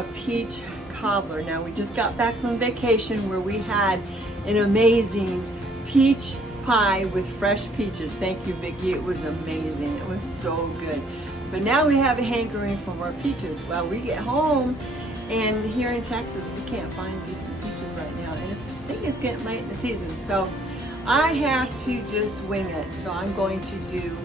a peach cobbler. Now we just got back from vacation where we had an amazing peach pie with fresh peaches. Thank you, Vicki. It was amazing. It was so good. But now we have a hankering for more peaches. Well, we get home and here in Texas we can't find decent peaches right now, and I think it's getting late in the season. So I have to just wing it. So I'm going to do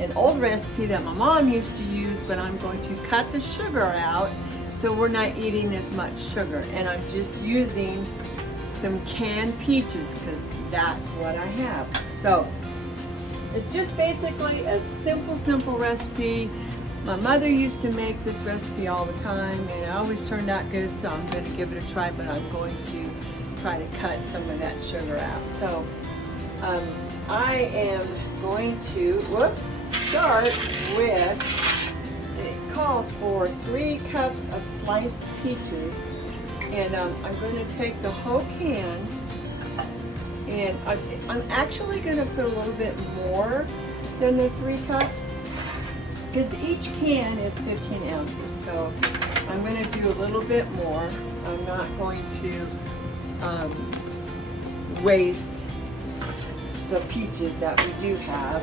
an old recipe that my mom used to use, but I'm going to cut the sugar out so we're not eating as much sugar. And I'm just using some canned peaches because that's what I have. So it's just basically a simple recipe. My mother used to make this recipe all the time and it always turned out good, so I'm going to give it a try, but I'm going to try to cut some of that sugar out. So I am going to, start with, it calls for 3 cups of sliced peaches, and I'm going to take the whole can, and I'm actually going to put a little bit more than the 3 cups, because each can is 15 ounces, so I'm going to do a little bit more. I'm not going to waste the peaches that we do have.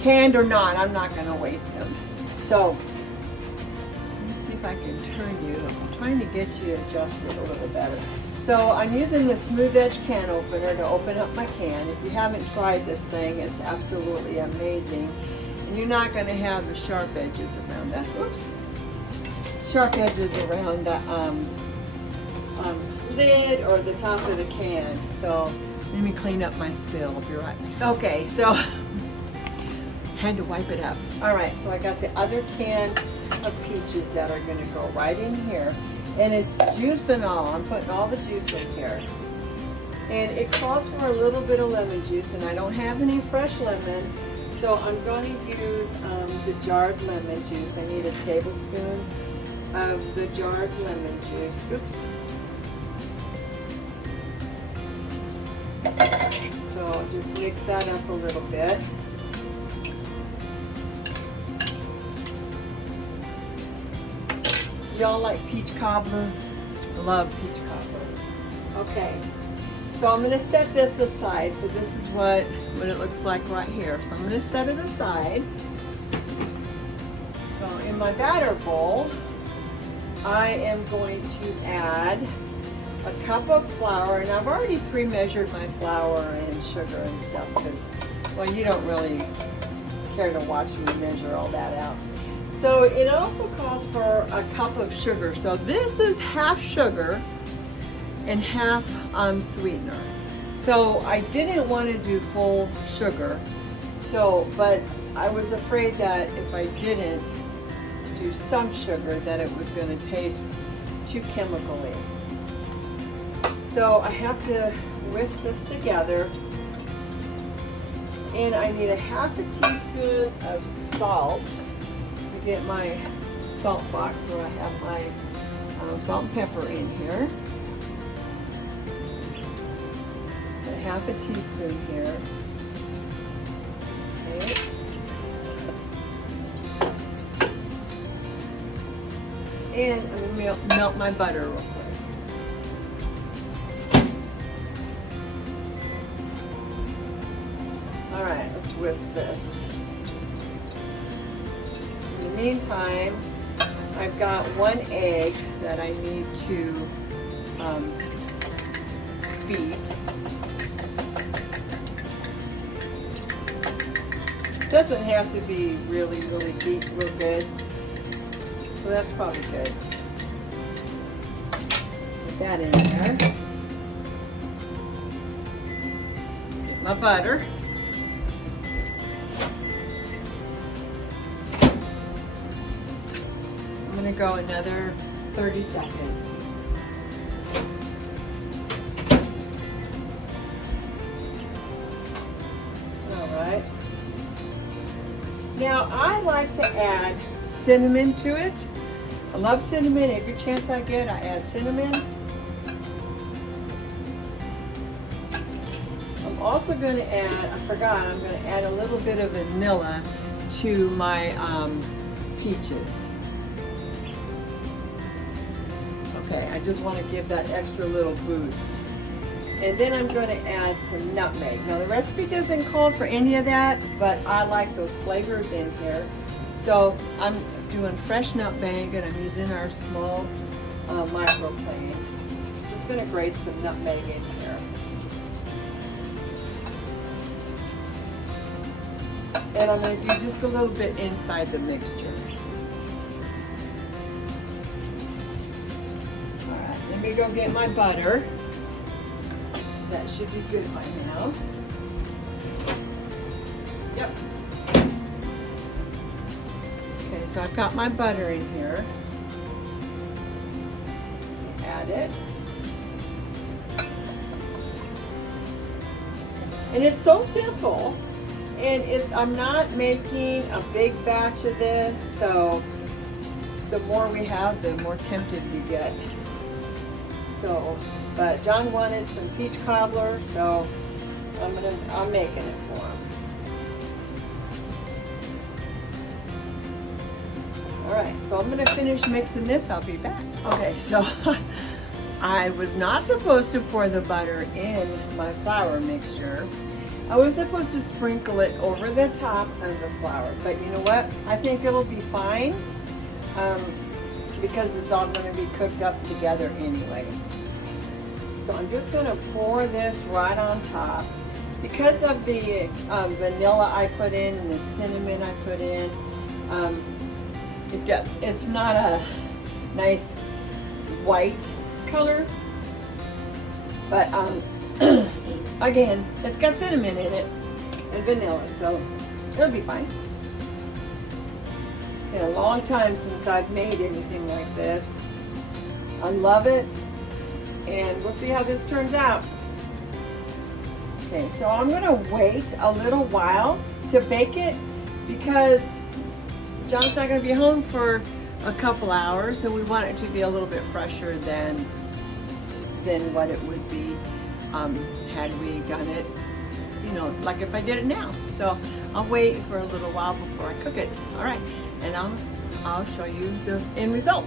Canned or not, I'm not going to waste them. So, let me see if I can turn you. I'm trying to get you adjusted a little better. So, I'm using the smooth edge can opener to open up my can. If you haven't tried this thing, it's absolutely amazing. And you're not going to have the sharp edges around that. Sharp edges around the lid or the top of the can. So, let me clean up my spill. I'll be right back. Okay, so had to wipe it up. All right, so I got the other can of peaches that are going to go right in here, and it's juice and all. I'm putting all the juice in here, and it calls for a little bit of lemon juice, and I don't have any fresh lemon, so I'm going to use the jarred lemon juice. I need a tablespoon of the jarred lemon juice. Oops. So I'll just mix that up a little bit. Y'all like peach cobbler? I love peach cobbler. Okay, so I'm going to set this aside. So this is what it looks like right here. So I'm going to set it aside. So in my batter bowl, I am going to add a cup of flour, and I've already pre-measured my flour and sugar and stuff because, well, you don't really care to watch me measure all that out. So it also calls for a cup of sugar. So this is half sugar and half sweetener. So I didn't want to do full sugar. So, but I was afraid that if I didn't do some sugar, that it was going to taste too chemically. So I have to whisk this together, and I need a half a teaspoon of salt. To get my salt box where I have my salt and pepper in here. A half a teaspoon here. Okay. And I'm going to melt my butter real quick. All right, let's whisk this. In the meantime, I've got 1 egg that I need to beat. It doesn't have to be really beat real good, so that's probably good. Put that in there. Get my butter. I'm going to go another 30 seconds. All right. Now I like to add cinnamon to it. I love cinnamon. Every chance I get, I add cinnamon. I'm also going to add, I forgot, I'm going to add a little bit of vanilla to my peaches. Okay, I just want to give that extra little boost. And then I'm going to add some nutmeg. Now the recipe doesn't call for any of that, but I like those flavors in here. So I'm doing fresh nutmeg, and I'm using our small microplane. Just going to grate some nutmeg in here. And I'm going to do just a little bit inside the mixture. All right, let me go get my butter. That should be good by now. Yep. Okay, so I've got my butter in here. Add it. And it's so simple. And I'm not making a big batch of this, so the more we have, the more tempted we get. So, but John wanted some peach cobbler, so I'm making it for him. All right, so I'm gonna finish mixing this. I'll be back. Okay, so I was not supposed to pour the butter in my flour mixture. I was supposed to sprinkle it over the top of the flour, but you know what? I think it'll be fine because it's all going to be cooked up together anyway. So I'm just going to pour this right on top. Because of the vanilla I put in and the cinnamon I put in, it's not a nice white color, but again, it's got cinnamon in it and vanilla, so it'll be fine. It's been a long time since I've made anything like this. I love it, and we'll see how this turns out. Okay, so I'm gonna wait a little while to bake it because John's not gonna be home for a couple hours, so we want it to be a little bit fresher than what it would be had we done it, you know, like if I did it now. So I'll wait for a little while before I cook it. All right, and I'll show you the end result.